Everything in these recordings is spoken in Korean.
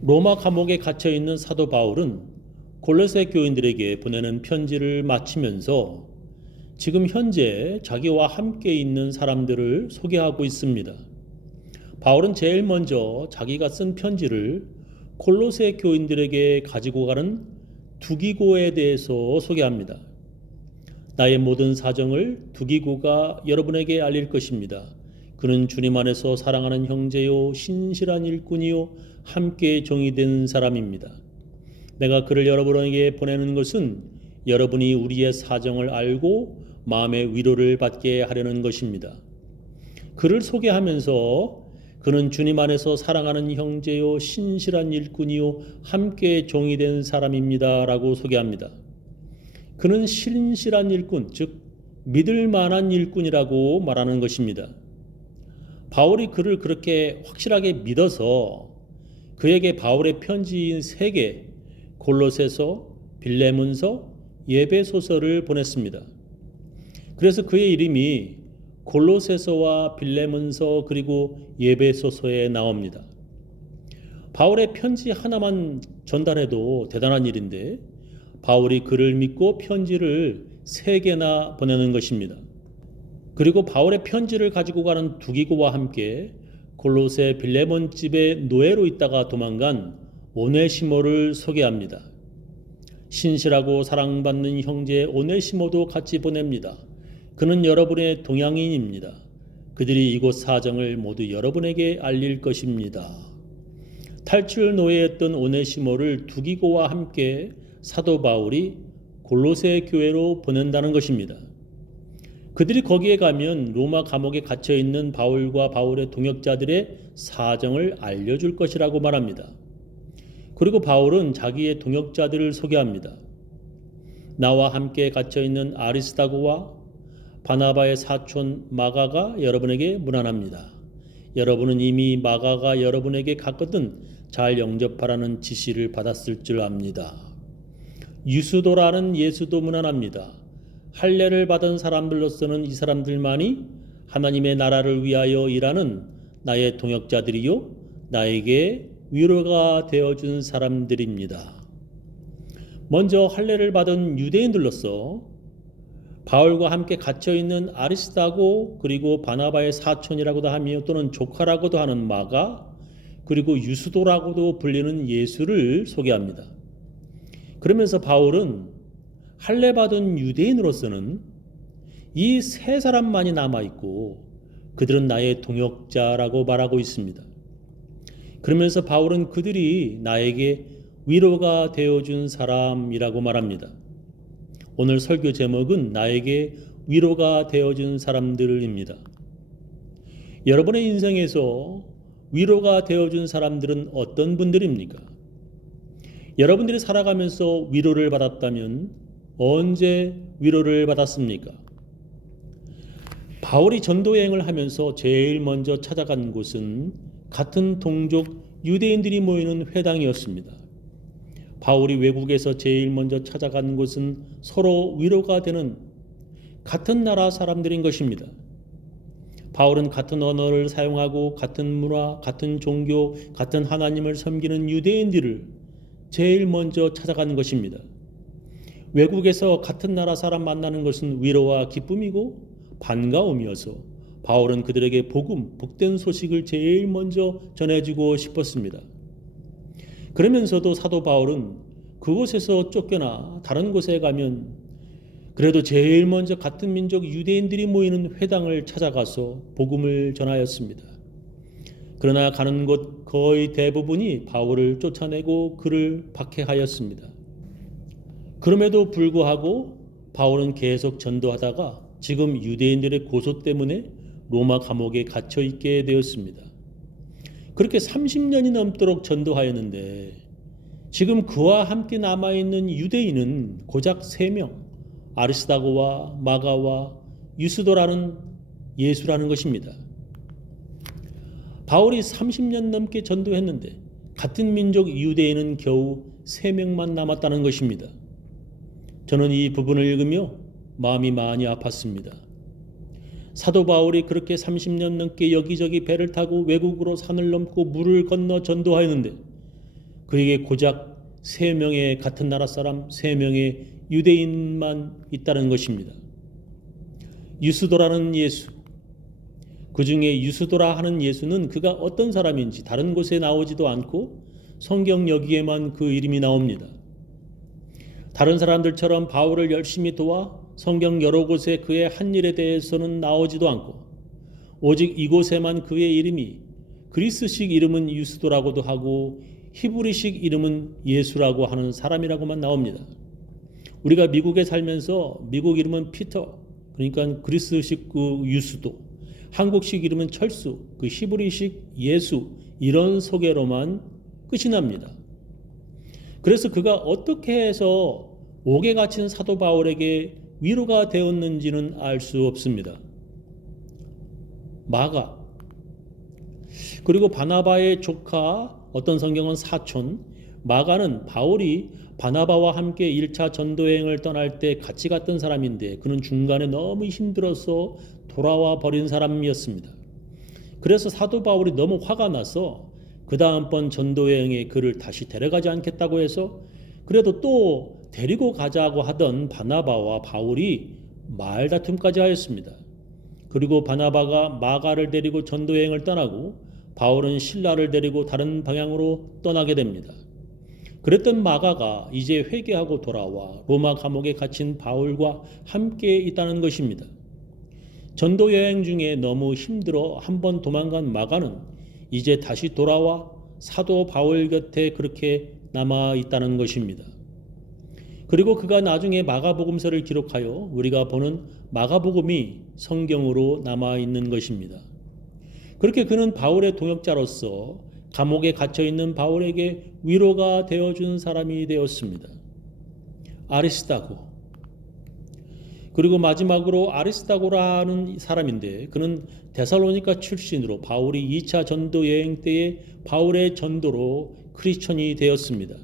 로마 감옥에 갇혀 있는 사도 바울은 골로새 교인들에게 보내는 편지를 마치면서 지금 현재 자기와 함께 있는 사람들을 소개하고 있습니다. 바울은 제일 먼저 자기가 쓴 편지를 골로새 교인들에게 가지고 가는 두기고에 대해서 소개합니다. 나의 모든 사정을 두기고가 여러분에게 알릴 것입니다. 그는 주님 안에서 사랑하는 형제요 신실한 일꾼이요 함께 종이 된 사람입니다. 내가 그를 여러분에게 보내는 것은 여러분이 우리의 사정을 알고 마음의 위로를 받게 하려는 것입니다. 그를 소개하면서 그는 주님 안에서 사랑하는 형제요 신실한 일꾼이요 함께 종이 된 사람입니다 라고 소개합니다. 그는 신실한 일꾼, 즉 믿을 만한 일꾼이라고 말하는 것입니다. 바울이 그를 그렇게 확실하게 믿어서 그에게 바울의 편지인 3개, 골로새서, 빌레몬서, 예배소서를 보냈습니다. 그래서 그의 이름이 골로새서와 빌레몬서 그리고 예배소서에 나옵니다. 바울의 편지 하나만 전달해도 대단한 일인데 바울이 그를 믿고 편지를 3개나 보내는 것입니다. 그리고 바울의 편지를 가지고 가는 두기고와 함께 골로새 빌레몬 집의 노예로 있다가 도망간 오네시모를 소개합니다. 신실하고 사랑받는 형제 오네시모도 같이 보냅니다. 그는 여러분의 동양인입니다. 그들이 이곳 사정을 모두 여러분에게 알릴 것입니다. 탈출 노예였던 오네시모를 두기고와 함께 사도 바울이 골로새 교회로 보낸다는 것입니다. 그들이 거기에 가면 로마 감옥에 갇혀 있는 바울과 바울의 동역자들의 사정을 알려줄 것이라고 말합니다. 그리고 바울은 자기의 동역자들을 소개합니다. 나와 함께 갇혀 있는 아리스다고와 바나바의 사촌 마가가 여러분에게 문안합니다. 여러분은 이미 마가가 여러분에게 갔거든 잘 영접하라는 지시를 받았을 줄 압니다. 유수도라는 예수도 문안합니다. 할례를 받은 사람들로서는 이 사람들만이 하나님의 나라를 위하여 일하는 나의 동역자들이요 나에게 위로가 되어준 사람들입니다. 먼저 할례를 받은 유대인들로서 바울과 함께 갇혀있는 아리스다고 그리고 바나바의 사촌이라고도 하며 또는 조카라고도 하는 마가 그리고 유수도라고도 불리는 예수를 소개합니다. 그러면서 바울은 할례 받은 유대인으로서는 이 3사람만이 남아있고 그들은 나의 동역자라고 말하고 있습니다. 그러면서 바울은 그들이 나에게 위로가 되어준 사람이라고 말합니다. 오늘 설교 제목은 나에게 위로가 되어준 사람들입니다. 여러분의 인생에서 위로가 되어준 사람들은 어떤 분들입니까? 여러분들이 살아가면서 위로를 받았다면 언제 위로를 받았습니까? 바울이 전도여행을 하면서 제일 먼저 찾아간 곳은 같은 동족 유대인들이 모이는 회당이었습니다. 바울이 외국에서 제일 먼저 찾아간 곳은 서로 위로가 되는 같은 나라 사람들인 것입니다. 바울은 같은 언어를 사용하고 같은 문화, 같은 종교, 같은 하나님을 섬기는 유대인들을 제일 먼저 찾아간 것입니다. 외국에서 같은 나라 사람 만나는 것은 위로와 기쁨이고 반가움이어서 바울은 그들에게 복음, 복된 소식을 제일 먼저 전해주고 싶었습니다. 그러면서도 사도 바울은 그곳에서 쫓겨나 다른 곳에 가면 그래도 제일 먼저 같은 민족 유대인들이 모이는 회당을 찾아가서 복음을 전하였습니다. 그러나 가는 곳 거의 대부분이 바울을 쫓아내고 그를 박해하였습니다. 그럼에도 불구하고 바울은 계속 전도하다가 지금 유대인들의 고소 때문에 로마 감옥에 갇혀 있게 되었습니다. 그렇게 30년이 넘도록 전도하였는데 지금 그와 함께 남아있는 유대인은 고작 3명, 아리스다고와 마가와 유스도라는 예수라는 것입니다. 바울이 30년 넘게 전도했는데 같은 민족 유대인은 겨우 3명만 남았다는 것입니다. 저는 이 부분을 읽으며 마음이 많이 아팠습니다. 사도 바울이 그렇게 30년 넘게 여기저기 배를 타고 외국으로 산을 넘고 물을 건너 전도하였는데 그에게 고작 3명의 같은 나라 사람 3명의 유대인만 있다는 것입니다. 유스도라는 예수, 그 중에 유스도라 하는 예수는 그가 어떤 사람인지 다른 곳에 나오지도 않고 성경 여기에만 그 이름이 나옵니다. 다른 사람들처럼 바울을 열심히 도와 성경 여러 곳에 그의 한 일에 대해서는 나오지도 않고 오직 이곳에만 그의 이름이 그리스식 이름은 유스도라고도 하고 히브리식 이름은 예수라고 하는 사람이라고만 나옵니다. 우리가 미국에 살면서 미국 이름은 피터, 그러니까 그리스식 그 유스도, 한국식 이름은 철수, 그 히브리식 예수, 이런 소개로만 끝이 납니다. 그래서 그가 어떻게 해서 옥에 갇힌 사도 바울에게 위로가 되었는지는 알 수 없습니다. 마가, 그리고 바나바의 조카, 어떤 성경은 사촌, 마가는 바울이 바나바와 함께 1차 전도여행을 떠날 때 같이 갔던 사람인데 그는 중간에 너무 힘들어서 돌아와 버린 사람이었습니다. 그래서 사도 바울이 너무 화가 나서 그 다음번 전도여행에 그를 다시 데려가지 않겠다고 해서 그래도 또 데리고 가자고 하던 바나바와 바울이 말다툼까지 하였습니다. 그리고 바나바가 마가를 데리고 전도여행을 떠나고 바울은 실라를 데리고 다른 방향으로 떠나게 됩니다. 그랬던 마가가 이제 회개하고 돌아와 로마 감옥에 갇힌 바울과 함께 있다는 것입니다. 전도 여행 중에 너무 힘들어 한번 도망간 마가는 이제 다시 돌아와 사도 바울 곁에 그렇게 남아 있다는 것입니다. 그리고 그가 나중에 마가복음서를 기록하여 우리가 보는 마가복음이 성경으로 남아 있는 것입니다. 그렇게 그는 바울의 동역자로서 감옥에 갇혀 있는 바울에게 위로가 되어준 사람이 되었습니다. 아리스다고. 그리고 마지막으로 아리스다고라는 사람인데 그는 데살로니가 출신으로 바울이 2차 전도 여행 때에 바울의 전도로 크리스천이 되었습니다.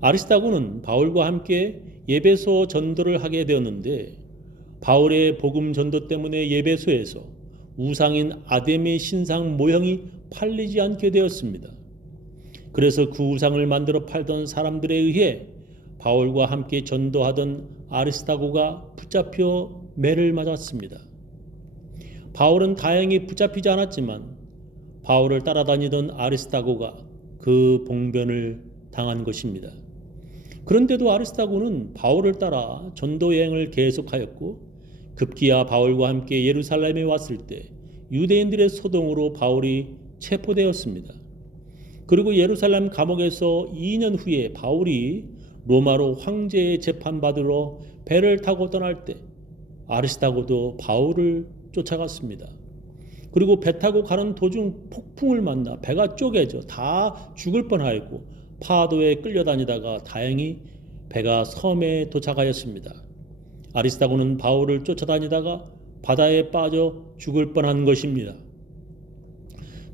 아리스다고는 바울과 함께 예배소 전도를 하게 되었는데 바울의 복음 전도 때문에 예배소에서 우상인 아데미 신상 모형이 팔리지 않게 되었습니다. 그래서 그 우상을 만들어 팔던 사람들에 의해 바울과 함께 전도하던 아리스다고가 붙잡혀 매를 맞았습니다. 바울은 다행히 붙잡히지 않았지만 바울을 따라다니던 아리스다고가 그 봉변을 당한 것입니다. 그런데도 아리스다고는 바울을 따라 전도 여행을 계속하였고 급기야 바울과 함께 예루살렘에 왔을 때 유대인들의 소동으로 바울이 체포되었습니다. 그리고 예루살렘 감옥에서 2년 후에 바울이 로마로 황제의 재판받으러 배를 타고 떠날 때 아리스다고도 바울을 쫓아갔습니다. 그리고 배 타고 가는 도중 폭풍을 만나 배가 쪼개져 다 죽을 뻔하였고 파도에 끌려다니다가 다행히 배가 섬에 도착하였습니다. 아리스다고는 바울을 쫓아다니다가 바다에 빠져 죽을 뻔한 것입니다.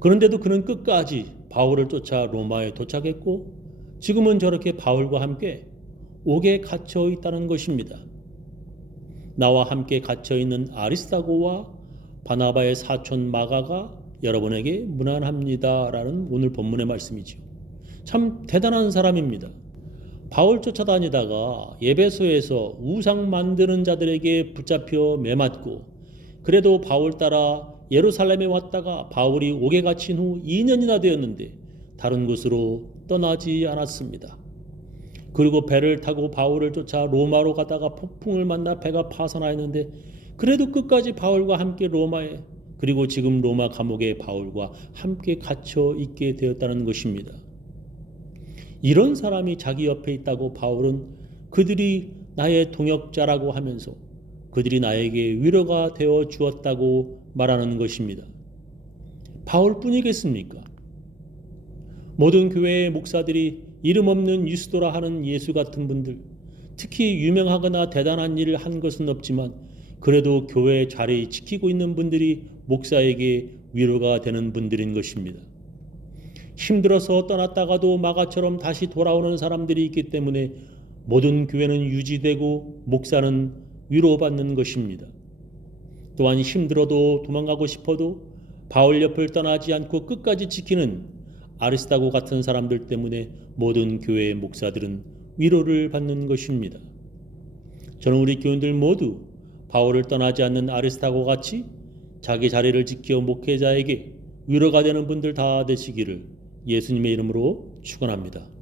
그런데도 그는 끝까지 바울을 쫓아 로마에 도착했고 지금은 저렇게 바울과 함께 옥에 갇혀 있다는 것입니다. 나와 함께 갇혀 있는 아리스다고와 바나바의 사촌 마가가 여러분에게 문안합니다라는 오늘 본문의 말씀이죠. 참 대단한 사람입니다. 바울 쫓아다니다가 예배소에서 우상 만드는 자들에게 붙잡혀 매맞고 그래도 바울 따라 예루살렘에 왔다가 바울이 옥에 갇힌 후 2년이나 되었는데 다른 곳으로 떠나지 않았습니다. 그리고 배를 타고 바울을 쫓아 로마로 가다가 폭풍을 만나 배가 파산하였는데 그래도 끝까지 바울과 함께 로마에 그리고 지금 로마 감옥에 바울과 함께 갇혀 있게 되었다는 것입니다. 이런 사람이 자기 옆에 있다고 바울은 그들이 나의 동역자라고 하면서 그들이 나에게 위로가 되어 주었다고 말하는 것입니다. 바울뿐이겠습니까? 모든 교회의 목사들이 이름 없는 유스도라 하는 예수 같은 분들, 특히 유명하거나 대단한 일을 한 것은 없지만 그래도 교회 자리 지키고 있는 분들이 목사에게 위로가 되는 분들인 것입니다. 힘들어서 떠났다가도 마가처럼 다시 돌아오는 사람들이 있기 때문에 모든 교회는 유지되고 목사는 위로받는 것입니다. 또한 힘들어도 도망가고 싶어도 바울 옆을 떠나지 않고 끝까지 지키는 아리스타고 같은 사람들 때문에 모든 교회의 목사들은 위로를 받는 것입니다. 저는 우리 교인들 모두 바울을 떠나지 않는 아리스타고 같이 자기 자리를 지켜 목회자에게 위로가 되는 분들 다 되시기를 예수님의 이름으로 축원합니다.